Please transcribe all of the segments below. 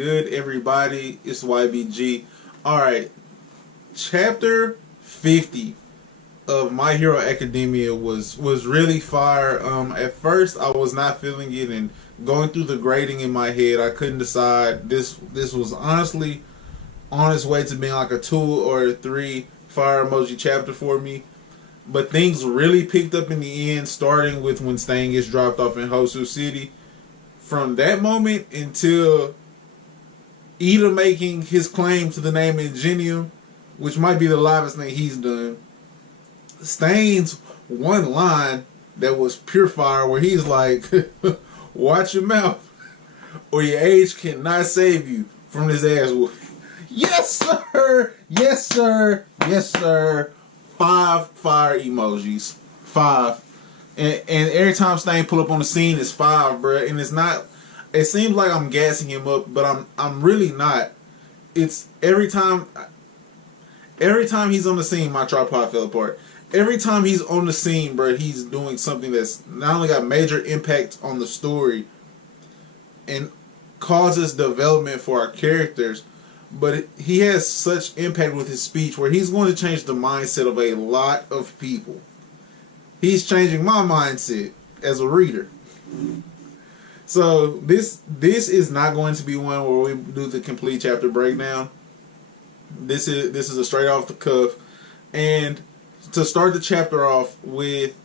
good, everybody? It's YBG. Alright, chapter 50 of My Hero Academia was really fire. At first, I was not feeling it, and going through the grading in my head, I couldn't decide. This was honestly on its way to being like a 2 or a 3 fire emoji chapter for me. But things really picked up in the end, starting with when Stain gets dropped off in Hosu City. From that moment until Iida making his claim to the name Ingenium, which might be the livest thing he's done. Stain's one line that was pure fire, where he's like, watch your mouth, or your age cannot save you from this ass whooping. Yes, sir! Yes, sir! Yes, sir! 5 fire emojis. 5. And every time Stain pull up on the scene, it's 5, bruh. And it's not... It seems like I'm gassing him up, but I'm really not. It's every time he's on the scene, my tripod fell apart. Every time he's on the scene, bruh, he's doing something that's not only got major impact on the story and causes development for our characters, but he has such impact with his speech where he's going to change the mindset of a lot of people. He's changing my mindset as a reader. So this is not going to be one where we do the complete chapter breakdown. This is a straight off the cuff. And to start the chapter off with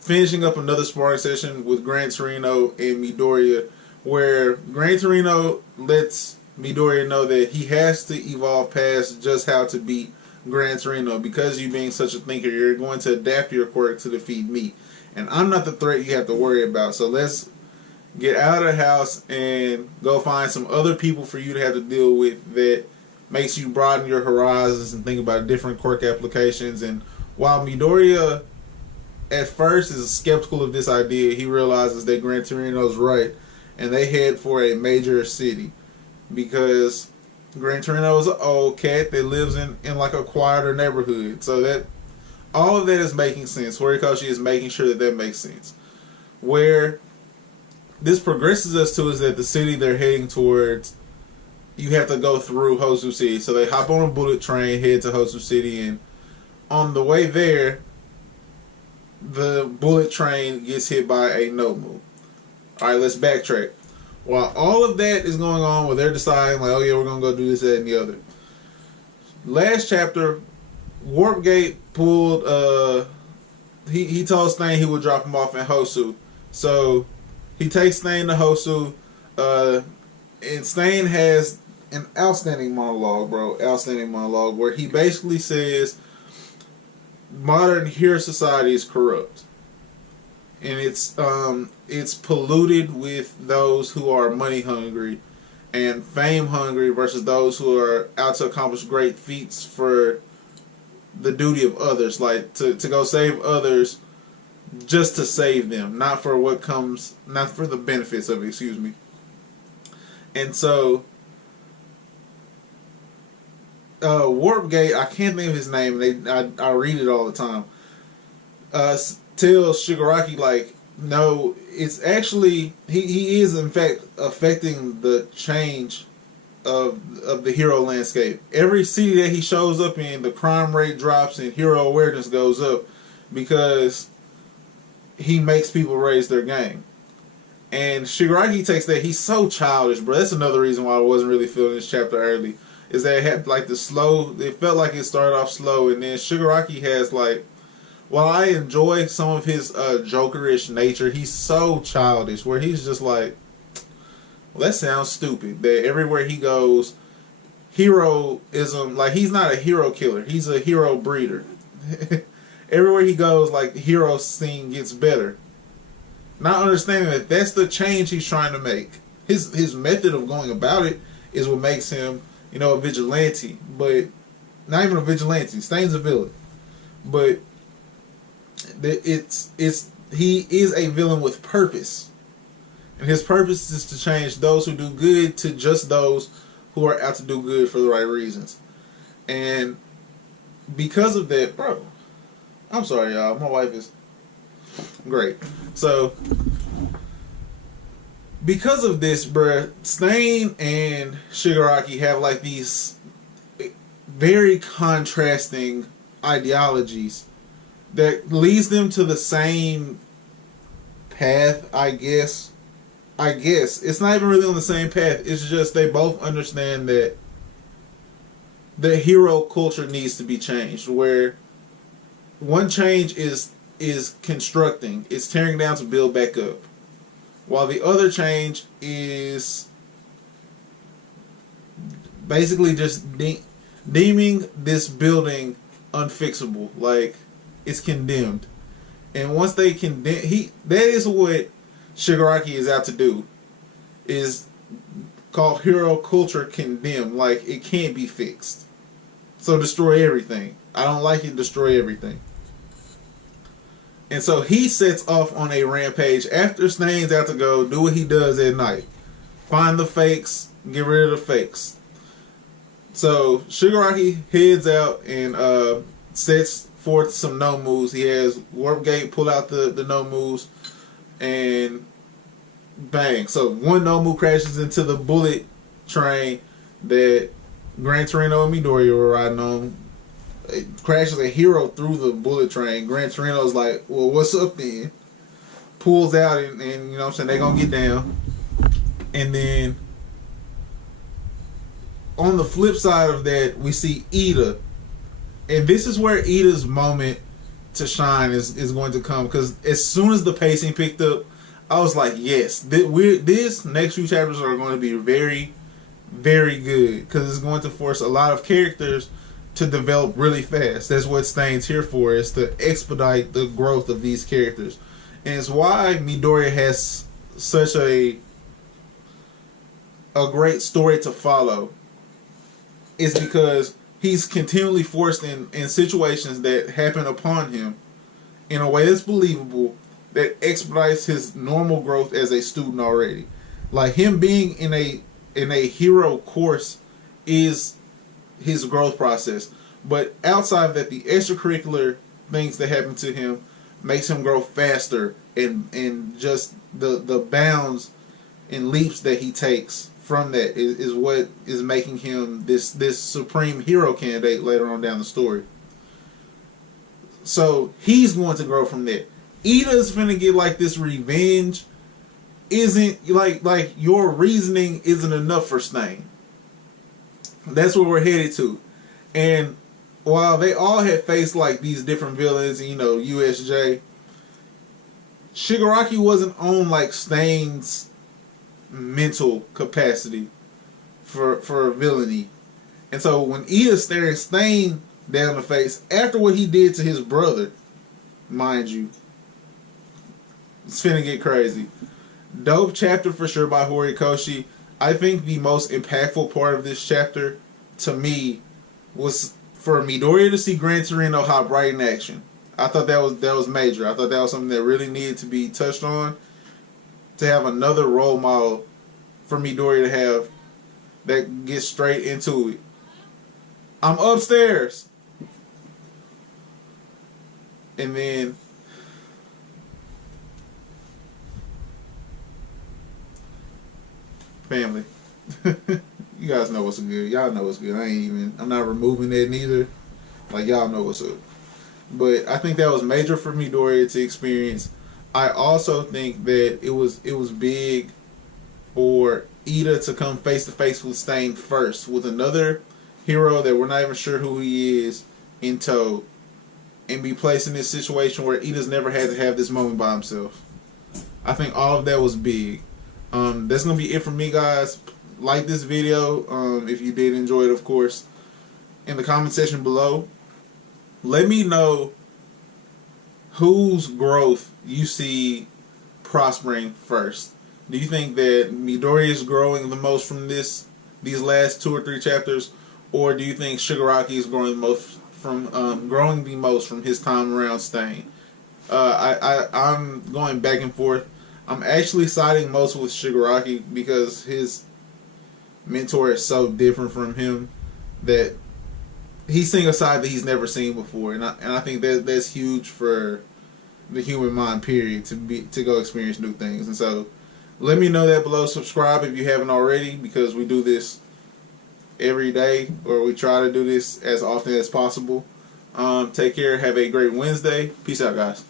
finishing up another sparring session with Gran Torino and Midoriya, where Gran Torino lets Midoriya know that he has to evolve past just how to beat Gran Torino. Because you being such a thinker, you're going to adapt your quirk to defeat me. And I'm not the threat you have to worry about. So let's get out of the house and go find some other people for you to have to deal with that makes you broaden your horizons and think about different quirk applications. And while Midoriya at first is skeptical of this idea, he realizes that Gran Torino's right, and they head for a major city. Because Gran Torino is an old cat that lives in like a quieter neighborhood. So that all of that is making sense. Horikoshi is making sure that makes sense. Where this progresses us to is that the city they're heading towards, you have to go through Hosu City. So they hop on a bullet train, head to Hosu City, and on the way there, the bullet train gets hit by a Nomu. Alright, let's backtrack. While all of that is going on, where they're deciding, like, oh yeah, we're going to go do this, that, and the other. Last chapter, Warpgate pulled, he told Stain he would drop him off in Hosu. So, he takes Stain to Hosu, and Stain has an outstanding monologue, bro. Outstanding monologue, where he basically says modern hero society is corrupt. And it's polluted with those who are money hungry and fame hungry versus those who are out to accomplish great feats for the duty of others, like to go save others just to save them, not for what comes, not for the benefits of it, excuse me. And so Warpgate, I can't think of his name, I read it all the time, tells Shigaraki, like, no, it's actually, he is in fact affecting the change of the hero landscape. Every city that he shows up in, the crime rate drops and hero awareness goes up because he makes people raise their game. And Shigaraki takes that, he's so childish, bro. That's another reason why I wasn't really feeling this chapter early, is that it had like the slow, it felt like it started off slow, and then Shigaraki has like, while I enjoy some of his jokerish nature, he's so childish, where he's just like, well, that sounds stupid, that everywhere he goes, heroism, like, he's not a hero killer, he's a hero breeder. Everywhere he goes, like, the hero scene gets better. Not understanding that that's the change he's trying to make. His method of going about it is what makes him, you know, a vigilante. But not even a vigilante. Stain's a villain. But he is a villain with purpose. And his purpose is to change those who do good to just those who are out to do good for the right reasons. And because of that, bro, I'm sorry, y'all. My wife is great. So because of this, bruh, Stain and Shigaraki have like these very contrasting ideologies that leads them to the same path, I guess. It's not even really on the same path. It's just they both understand that the hero culture needs to be changed. Where one change is constructing, it's tearing down to build back up, while the other change is basically just deeming this building unfixable, like it's condemned. And once they condemn, that is what Shigaraki is out to do, is called hero culture condemned, like it can't be fixed. So destroy everything. I don't like it, destroy everything. And so he sets off on a rampage after Stain's out to go do what he does at night. Find the fakes, get rid of the fakes. So Shigaraki heads out and sets forth some no moves. He has Warp Gate pull out the no moves, and bang. So one no move crashes into the bullet train that Gran Torino and Midoriya were riding on. It crashes a hero through the bullet train. Gran Torino's like, well, what's up then? Pulls out and you know what I'm saying, they're going to get down. And then on the flip side of that, we see Iida. And this is where Iida's moment to shine is going to come. Because as soon as the pacing picked up, I was like, yes, this next few chapters are going to be very, very good. Because it's going to force a lot of characters to develop really fast. That's what Stain's here for, is to expedite the growth of these characters. And it's why Midoriya has such a great story to follow. It's because he's continually forced in situations that happen upon him in a way that's believable, that expedites his normal growth as a student already. Like him being in a hero course is his growth process. But outside of that, the extracurricular things that happen to him makes him grow faster, and just the bounds and leaps that he takes from that is what is making him this supreme hero candidate later on down the story. So he's going to grow from that. Iida's finna get like this revenge. Isn't like your reasoning isn't enough for Stain. That's where we're headed to. And while they all had faced like these different villains, you know, USJ, Shigaraki wasn't on like Stain's mental capacity for villainy. And so when Iida's staring Stain down the face after what he did to his brother, mind you, it's finna get crazy. Dope chapter for sure by Horikoshi. I think the most impactful part of this chapter to me was for Midoriya to see Gran Torino hop right in action. I thought that was major. I thought that was something that really needed to be touched on. To have another role model for Midoriya to have that gets straight into it. I'm upstairs. And then family. You guys know what's good. Y'all know what's good. I'm not removing that neither. Like, y'all know what's up. But I think that was major for Midoriya to experience. I also think that it was big for Iida to come face to face with Stain first, with another hero that we're not even sure who he is in tow, and be placed in this situation where Iida's never had to have this moment by himself. I think all of that was big. That's gonna be it from me, guys. Like this video if you did enjoy it, of course. In the comment section below, let me know whose growth you see prospering first. Do you think that Midoriya is growing the most from these last 2 or 3 chapters, or do you think Shigaraki is growing the most from his time around Stain? I'm going back and forth. I'm actually siding most with Shigaraki because his mentor is so different from him that he's seeing a side that he's never seen before, and I think that's huge for the human mind, period, to go experience new things. And so Let me know that below. Subscribe if you haven't already, because we do this every day, or we try to do this as often as possible. Take care. Have a great Wednesday. Peace out, guys.